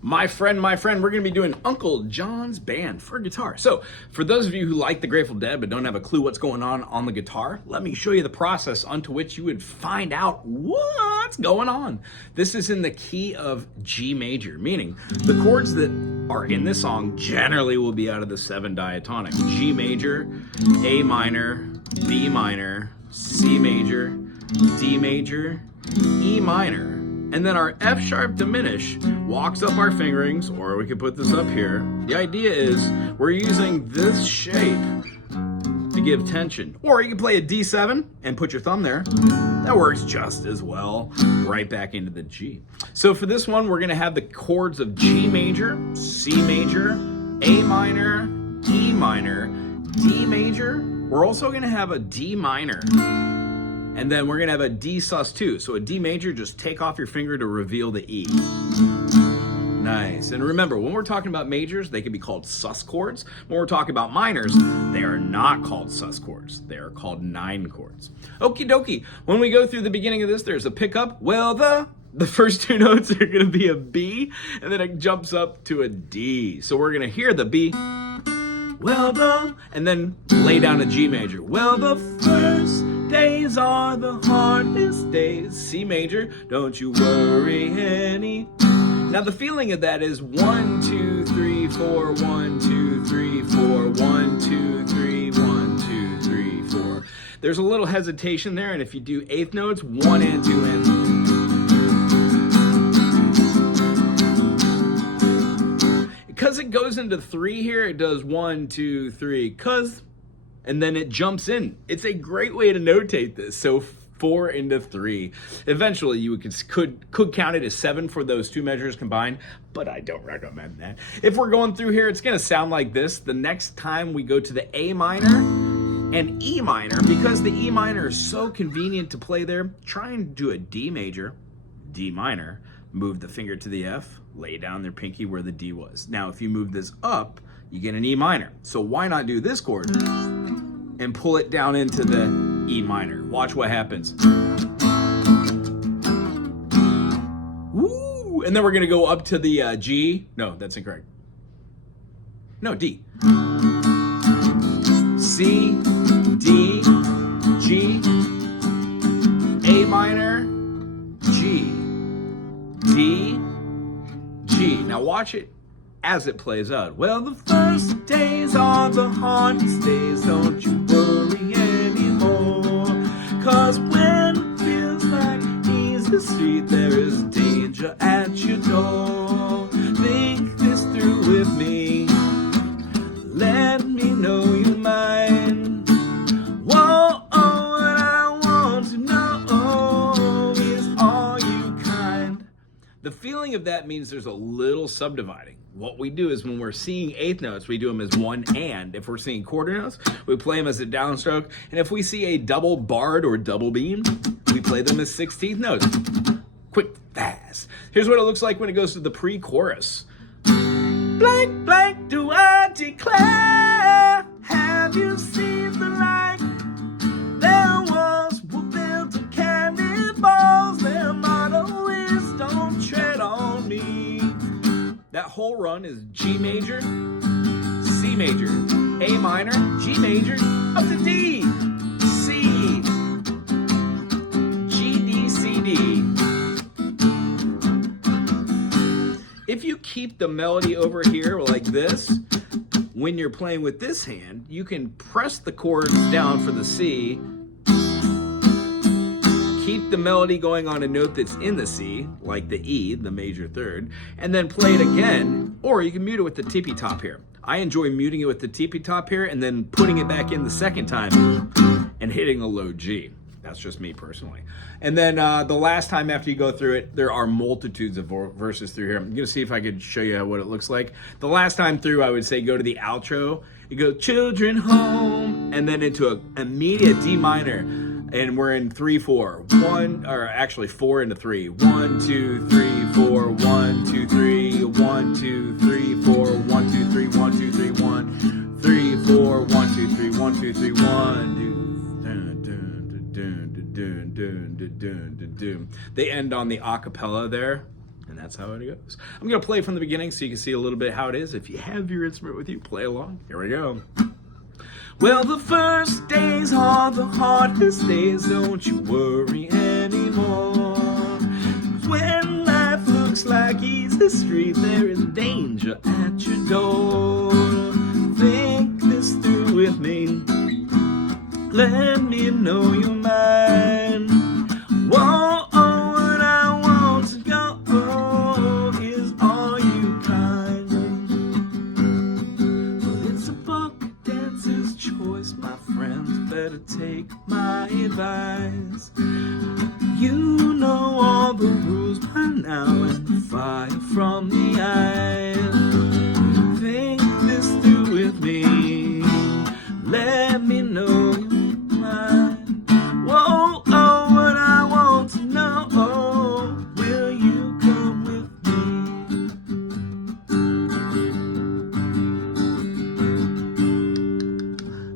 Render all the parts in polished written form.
My friend, we're going to be doing Uncle John's Band for guitar. So, for those of you who like the Grateful Dead but don't have a clue what's going on the guitar, let me show you the process unto which you would find out what's going on. This is in the key of G major, meaning the chords that are in this song generally will be out of the 7 diatonic. G major, A minor, B minor, C major, D major, E minor. And then our F sharp diminish walks up our fingerings, or we could put this up here. The idea is we're using this shape to give tension. Or you can play a D7 and put your thumb there. That works just as well. Right back into the G. So for this one, we're gonna have the chords of G major, C major, A minor, E minor, D major. We're also gonna have a D minor. And then we're gonna have a D sus2. So a D major, just take off your finger to reveal the E. Nice. And remember, when we're talking about majors, they can be called sus chords. When we're talking about minors, they are not called sus chords. They are called 9 chords. Okie dokie. When we go through the beginning of this, there's a pickup. Well, the first 2 notes are gonna be a B, and then it jumps up to a D. So we're gonna hear the B. Well, and then lay down a G major. Well, the first days are the hardest days. C major, don't you worry any. Now the feeling of that is 1, 2, 3, 4, 1, 2, 3, 4, 1, 2, 3, 1, 2, 3, 4. There's a little hesitation there, and if you do 8th notes, 1 and 2 and. Because it goes into 3 here, it does 1, 2, 3, and then it jumps in. It's a great way to notate this. So 4 into 3. Eventually, you could count it as 7 for those 2 measures combined, but I don't recommend that. If we're going through here, it's gonna sound like this. The next time we go to the A minor and E minor, because the E minor is so convenient to play there, try and do a D major, D minor, move the finger to the F, lay down their pinky where the D was. Now, if you move this up, you get an E minor. So why not do this chord and pull it down into the E minor? Watch what happens. Woo! And then we're gonna go up to the G. No, that's incorrect. No, D. C, D, G, A minor, G, D, G. Now watch it as it plays out. Well, the first days are the hardest days, don't you worry anymore. Cause when it feels like easy street, there is danger at your door. Think this through with me. Let me know you mind. Whoa, oh, what I want to know is, are you kind? The feeling of that means there's a little subdividing. What we do is when we're seeing 8th notes, we do them as 1 and. If we're seeing quarter notes, we play them as a downstroke. And if we see a double barred or double beam, we play them as 16th notes. Quick, fast. Here's what it looks like when it goes to the pre-chorus. Blank, blank, do I declare, have you seen the light? There was built of cannonballs, their motto is don't tread on me. That whole run is G major, C major, A minor, G major, up to D, C, G, D, C, D. If you keep the melody over here like this, when you're playing with this hand, you can press the chords down for the C, keep the melody going on a note that's in the C, like the E, the major 3rd, and then play it again, or you can mute it with the tippy top here. I enjoy muting it with the tippy top here and then putting it back in the second time and hitting a low G. That's just me personally. And then the last time after you go through it, there are multitudes of verses through here. I'm gonna see if I could show you what it looks like. The last time through, I would say go to the outro. You go children home, and then into an immediate D minor. And we're in 3, 4. 1, or actually 4 into 3. 1, 2, 3, 4. 1, 2, 3. 1, 2, 3, 4. 1, 2, 3. 1, 2, 3. 1, 3, 4. 1, 2, 3. 1, 2, 3. 1. They end on the acapella there, and And that's how it goes. I'm going to play from the beginning so you can see a little bit how it is. If you have your instrument with you, play along. Here we go. Well, the first days are the hardest days, don't you worry anymore. 'Cause when life looks like easy street, there is danger at your door. Think this through with me. Let me know your mind. Whoa, oh, what I want to go is all you kind. Well, it's a bucket dancer's choice, my friends. Better take my advice. You know all the rules by now, and fire from the eyes. Think this through with me. Let me know your mind. Whoa, oh, what I want to know. Will you come with me?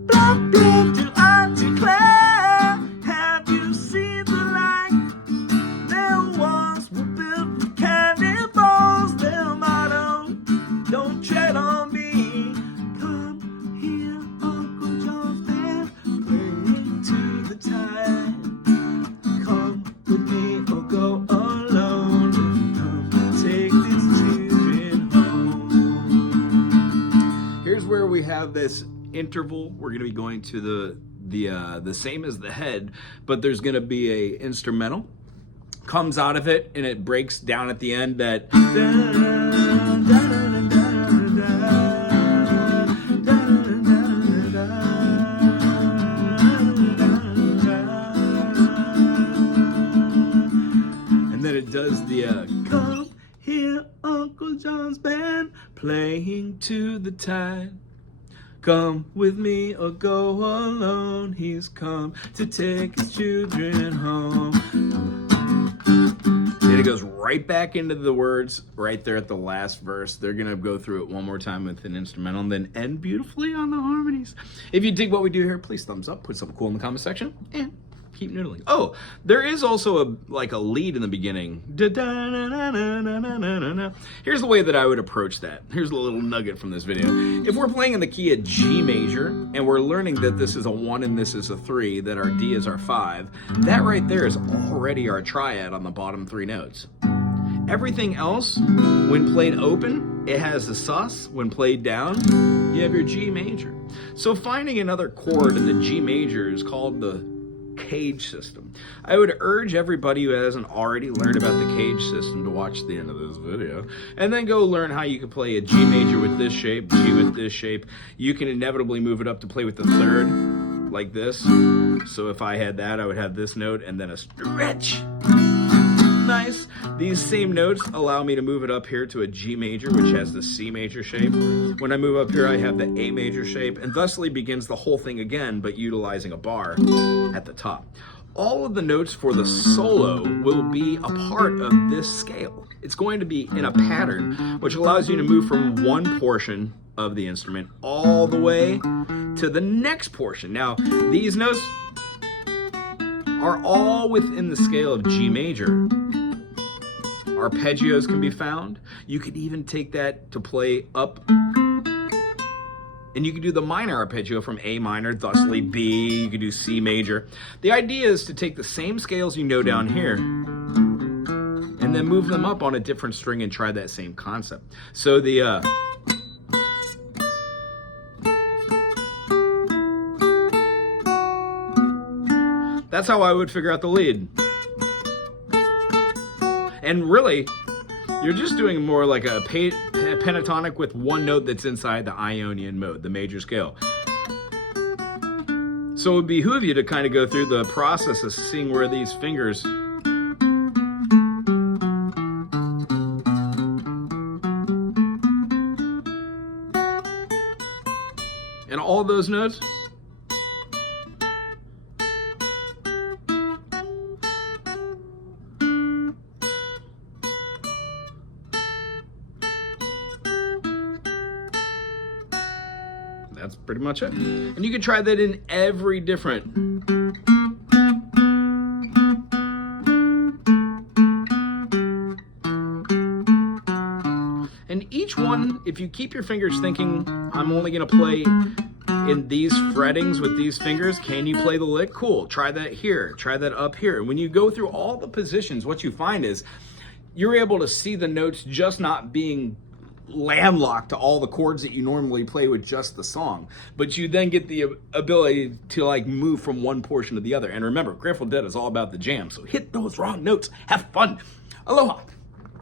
Blah, blah, do I declare? Have you seen the light? Their walls were built with cannonballs. Their motto, don't tread on me. Come here, Uncle John's band, playing to the tide. Come with me or go alone. Come take these children home. Here's where we have this interval. We're going to be going to the same as the head, but there's going to be a instrumental. Comes out of it and it breaks down at the end that and then it does the come here, Uncle John's band, playing to the tide. Come with me or go alone. He's come to take his children home. And it goes right back into the words right there at the last verse. They're going to go through it one more time with an instrumental and then end beautifully on the harmonies. If you dig what we do here, please thumbs up, put something cool in the comment section, and keep noodling. Oh, there is also a lead in the beginning. Here's the way that I would approach that. Here's a little nugget from this video. If we're playing in the key of G major and we're learning that this is a 1 and this is a 3, that our D is our 5, that right there is already our triad on the bottom 3 notes. Everything else, when played open, it has a sus. When played down, you have your G major. So finding another chord in the G major is called the cage system. I would urge everybody who hasn't already learned about the cage system to watch the end of this video and then go learn how you can play a G major with this shape, G with this shape. You can inevitably move it up to play with the 3rd like this. So if I had that, I would have this note and then a stretch. Nice. These same notes allow me to move it up here to a G major, which has the C major shape. When I move up here, I have the A major shape, and thusly begins the whole thing again, but utilizing a bar at the top. All of the notes for the solo will be a part of this scale. It's going to be in a pattern, which allows you to move from one portion of the instrument all the way to the next portion. Now, these notes are all within the scale of G major. Arpeggios can be found. You could even take that to play up. And you can do the minor arpeggio from A minor, thusly B. You could do C major. The idea is to take the same scales you know down here and then move them up on a different string and try that same concept. So that's how I would figure out the lead. And really, you're just doing more like a pentatonic with one note that's inside the Ionian mode, the major scale. So it would behoove you to kind of go through the process of seeing where these fingers and all those notes. That's pretty much it. And you can try that in every different. And each one, if you keep your fingers thinking, I'm only gonna play in these frettings with these fingers, can you play the lick? Cool, try that here, try that up here. And when you go through all the positions, what you find is you're able to see the notes just not being landlocked to all the chords that you normally play with just the song, but you then get the ability to like move from one portion to the other. And remember, Grateful Dead is all about the jam, so hit those wrong notes, have fun. Aloha.